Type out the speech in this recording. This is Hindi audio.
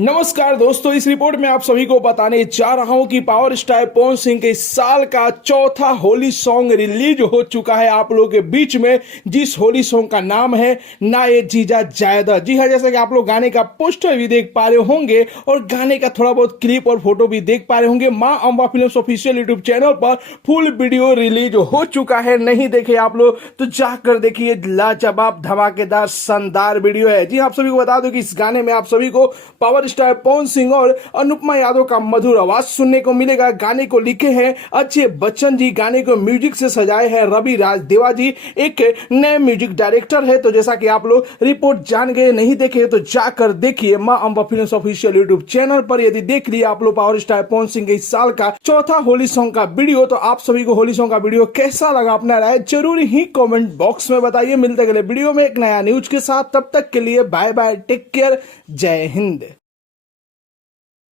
नमस्कार दोस्तों, इस रिपोर्ट में आप सभी को बताने जा रहा हूं कि पावर स्टार पवन सिंह के इस साल का चौथा होली सॉन्ग रिलीज हो चुका है आप लोगों के बीच में, जिस होली सॉन्ग का नाम है ना ये जीजा जायदा। जी हाँ, जैसा कि आप लोग गाने का पोस्टर भी देख पा रहे होंगे और गाने का थोड़ा बहुत क्लिप और फोटो भी देख पा रहे होंगे। मां Amba films official YouTube channel पर फुल वीडियो रिलीज हो चुका है। नहीं देखे आप लोग तो जाकर देखिए, लाजवाब धमाकेदार शानदार वीडियो है। जी, आप सभी को बता दूं कि इस गाने में आप सभी को पावर स्टार पवन सिंह और अनुपमा यादव का मधुर आवाज सुनने को मिलेगा। गाने को लिखे हैं अजय बच्चन जी, गाने को म्यूजिक से सजाए हैं रवि राज देवा जी, एक नए म्यूजिक डायरेक्टर है। तो जैसा कि आप लोग रिपोर्ट जान गए, नहीं देखे तो जाकर देखिए मां Amba films official YouTube channel पर। यदि देख लिया आप लोग पावर स्टार पवन सिंह के इस साल का चौथा होली सॉन्ग का वीडियो, तो आप सभी को होली सॉन्ग का वीडियो कैसा लगा अपना राय जरूर ही कमेंट बॉक्स में बताइए। मिलते अगले वीडियो में एक नया न्यूज के साथ, तब तक के लिए बाय बाय, टेक केयर, जय हिंद।